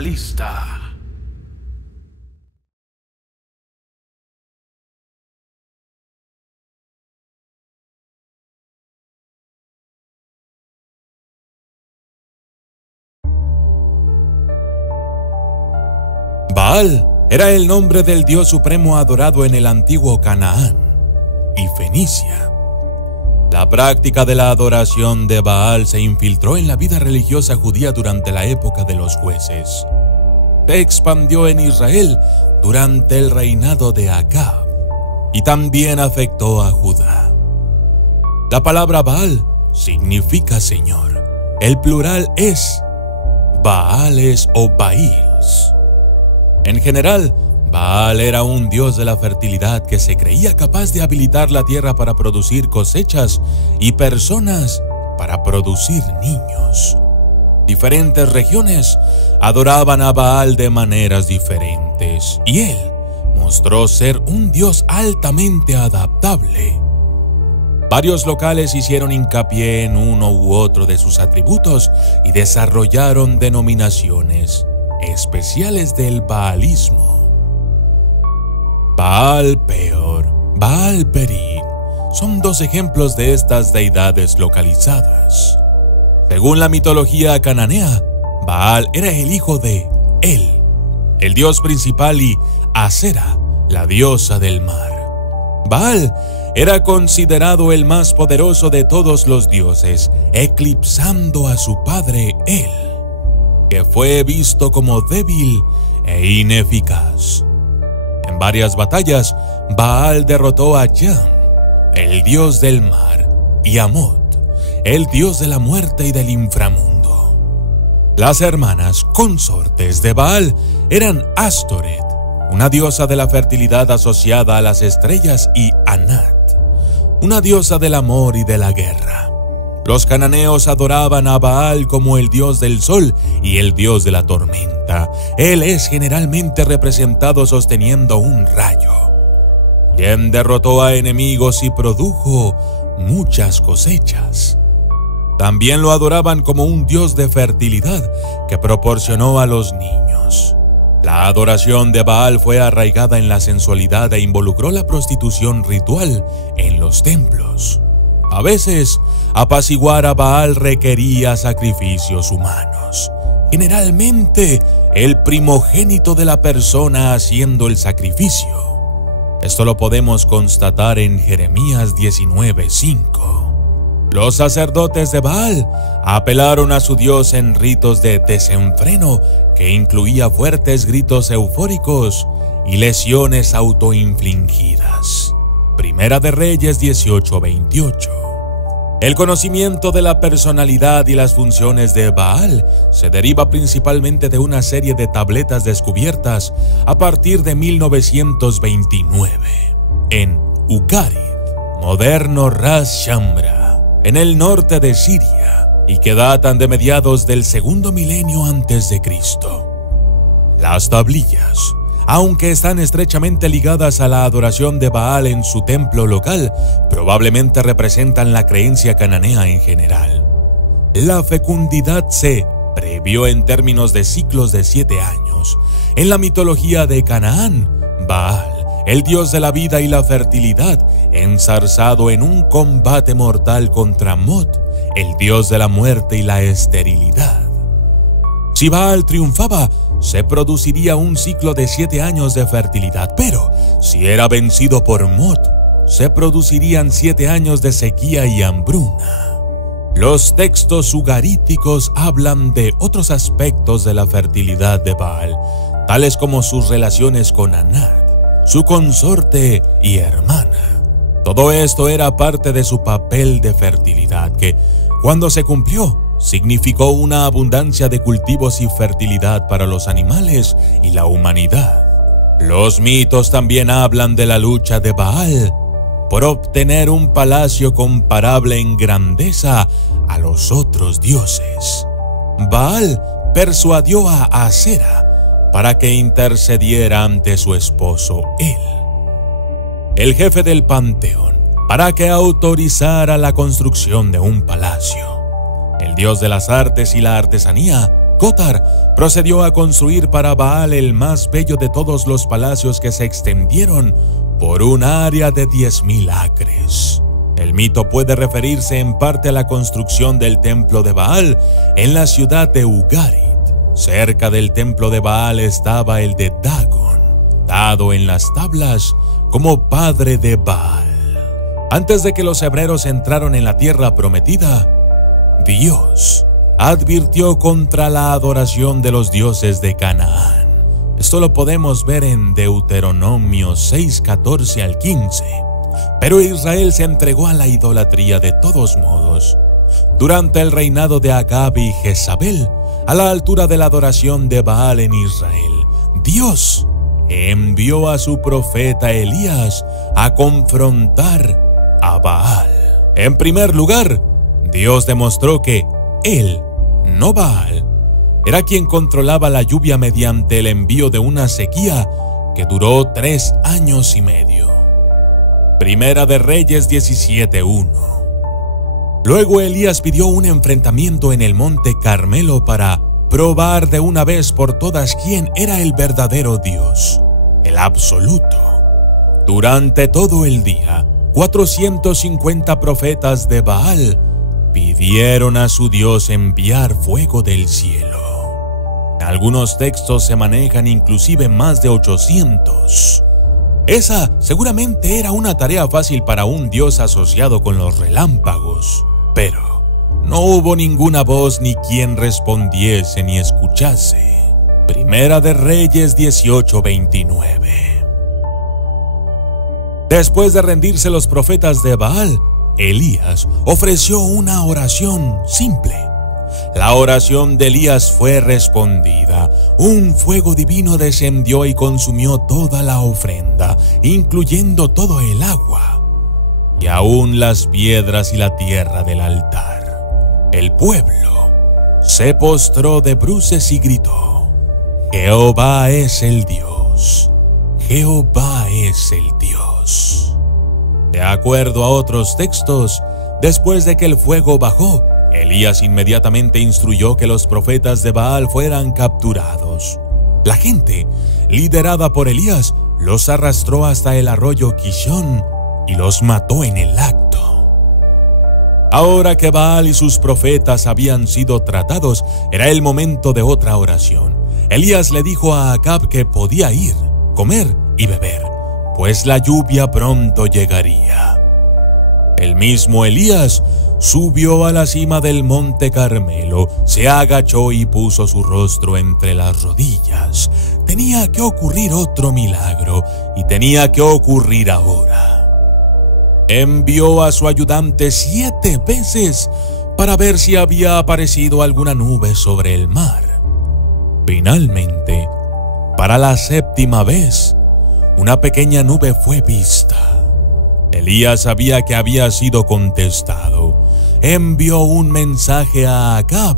Baalista. Baal era el nombre del dios supremo adorado en el antiguo Canaán y Fenicia. La práctica de la adoración de Baal se infiltró en la vida religiosa judía durante la época de los jueces. Se expandió en Israel durante el reinado de Acab y también afectó a Judá. La palabra Baal significa Señor. El plural es Baales o Bails. En general, Baal era un dios de la fertilidad que se creía capaz de habilitar la tierra para producir cosechas y personas para producir niños. Diferentes regiones adoraban a Baal de maneras diferentes, y él mostró ser un dios altamente adaptable. Varios locales hicieron hincapié en uno u otro de sus atributos y desarrollaron denominaciones especiales del baalismo. Baal Peor, Baal Perit son dos ejemplos de estas deidades localizadas. Según la mitología cananea, Baal era el hijo de El, el dios principal, y Asera, la diosa del mar. Baal era considerado el más poderoso de todos los dioses, eclipsando a su padre El, que fue visto como débil e ineficaz. En varias batallas, Baal derrotó a Yam, el dios del mar, y a Mot, el dios de la muerte y del inframundo. Las hermanas consortes de Baal eran Astoret, una diosa de la fertilidad asociada a las estrellas, y Anat, una diosa del amor y de la guerra. Los cananeos adoraban a Baal como el dios del sol y el dios de la tormenta. Él es generalmente representado sosteniendo un rayo, quien derrotó a enemigos y produjo muchas cosechas. También lo adoraban como un dios de fertilidad que proporcionó a los niños. La adoración de Baal fue arraigada en la sensualidad e involucró la prostitución ritual en los templos. A veces, apaciguar a Baal requería sacrificios humanos, generalmente el primogénito de la persona haciendo el sacrificio. Esto lo podemos constatar en Jeremías 19:5. Los sacerdotes de Baal apelaron a su dios en ritos de desenfreno que incluía fuertes gritos eufóricos y lesiones autoinfligidas. Primera de Reyes 18:28. El conocimiento de la personalidad y las funciones de Baal se deriva principalmente de una serie de tabletas descubiertas a partir de 1929 en Ugarit, moderno Ras Shamra, en el norte de Siria, y que datan de mediados del segundo milenio antes de Cristo. Las tablillas, aunque están estrechamente ligadas a la adoración de Baal en su templo local, probablemente representan la creencia cananea en general. La fecundidad se previó en términos de ciclos de 7 años. En la mitología de Canaán, Baal, el dios de la vida y la fertilidad, enzarzado en un combate mortal contra Mot, el dios de la muerte y la esterilidad. Si Baal triunfaba, se produciría un ciclo de 7 años de fertilidad, pero si era vencido por Mot, se producirían 7 años de sequía y hambruna. Los textos ugaríticos hablan de otros aspectos de la fertilidad de Baal, tales como sus relaciones con Anat, su consorte y hermana. Todo esto era parte de su papel de fertilidad que, cuando se cumplió, significó una abundancia de cultivos y fertilidad para los animales y la humanidad. Los mitos también hablan de la lucha de Baal por obtener un palacio comparable en grandeza a los otros dioses. Baal persuadió a Asera para que intercediera ante su esposo El, el jefe del panteón, para que autorizara la construcción de un palacio. El dios de las artes y la artesanía Cotar procedió a construir para Baal el más bello de todos los palacios que se extendieron por un área de 10.000 acres. El mito puede referirse en parte a la construcción del templo de Baal en la ciudad de Ugarit. Cerca del templo de Baal estaba el de Dagon, dado en las tablas como padre de Baal. Antes de que los hebreos entraron en la tierra prometida, Dios advirtió contra la adoración de los dioses de Canaán. Esto lo podemos ver en Deuteronomio 6:14 al 15. Pero Israel se entregó a la idolatría de todos modos. Durante el reinado de Acab y Jezabel, a la altura de la adoración de Baal en Israel, Dios envió a su profeta Elías a confrontar a Baal. En primer lugar, Dios demostró que él, no Baal, era quien controlaba la lluvia mediante el envío de una sequía que duró 3 años y medio. Primera de Reyes 17:1. Luego Elías pidió un enfrentamiento en el monte Carmelo para probar de una vez por todas quién era el verdadero Dios, el absoluto. Durante todo el día, 450 profetas de Baal pidieron a su Dios enviar fuego del cielo. En algunos textos se manejan inclusive más de 800. Esa seguramente era una tarea fácil para un Dios asociado con los relámpagos, pero no hubo ninguna voz ni quien respondiese ni escuchase. Primera de Reyes 18:29. Después de rendirse los profetas de Baal, Elías ofreció una oración simple. La oración de Elías fue respondida. Un fuego divino descendió y consumió toda la ofrenda, incluyendo todo el agua, y aún las piedras y la tierra del altar. El pueblo se postró de bruces y gritó: Jehová es el Dios, Jehová es el Dios. De acuerdo a otros textos, después de que el fuego bajó, Elías inmediatamente instruyó que los profetas de Baal fueran capturados. La gente, liderada por Elías, los arrastró hasta el arroyo Kishón y los mató en el acto. Ahora que Baal y sus profetas habían sido tratados, era el momento de otra oración. Elías le dijo a Acab que podía ir, comer y beber, pues la lluvia pronto llegaría. El mismo Elías subió a la cima del monte Carmelo, se agachó y puso su rostro entre las rodillas. Tenía que ocurrir otro milagro y tenía que ocurrir ahora. Envió a su ayudante 7 veces para ver si había aparecido alguna nube sobre el mar. Finalmente, para la 7ª vez, una pequeña nube fue vista. Elías sabía que había sido contestado. Envió un mensaje a Acab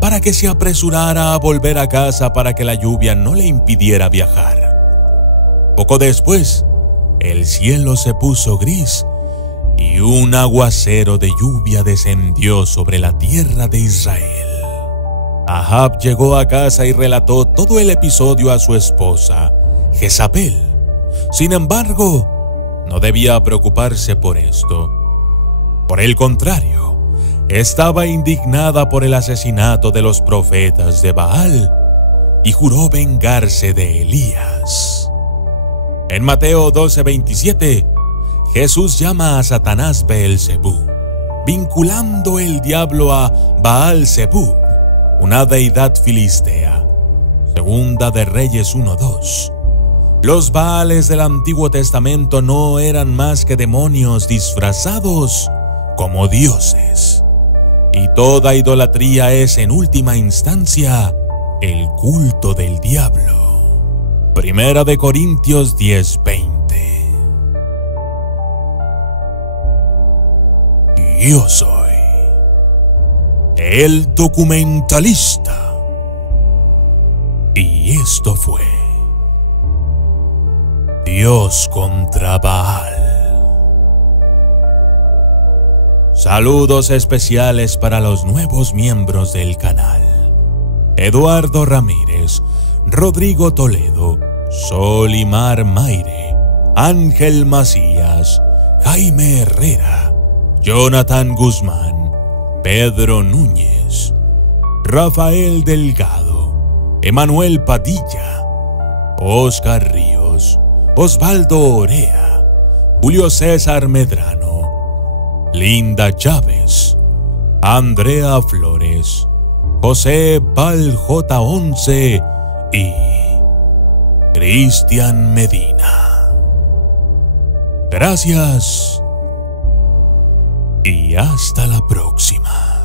para que se apresurara a volver a casa para que la lluvia no le impidiera viajar. Poco después, el cielo se puso gris y un aguacero de lluvia descendió sobre la tierra de Israel. Ahab llegó a casa y relató todo el episodio a su esposa, Jezabel. Sin embargo, no debía preocuparse por esto. Por el contrario, estaba indignada por el asesinato de los profetas de Baal y juró vengarse de Elías. En Mateo 12:27, Jesús llama a Satanás Beelzebú, vinculando el diablo a Baal-Zebub, una deidad filistea. Segunda de Reyes 1:2. Los Baales del Antiguo Testamento no eran más que demonios disfrazados como dioses. Y toda idolatría es, en última instancia, el culto del diablo. Primera de Corintios 10:20. Yo soy el documentalista. Y esto fue Dios contra Baal. Saludos especiales para los nuevos miembros del canal. Eduardo Ramírez, Rodrigo Toledo, Solimar Maire, Ángel Macías, Jaime Herrera, Jonathan Guzmán, Pedro Núñez, Rafael Delgado, Emanuel Padilla, Oscar Ríos, Osvaldo Orea, Julio César Medrano, Linda Chávez, Andrea Flores, José Val J11 y Cristian Medina. Gracias y hasta la próxima.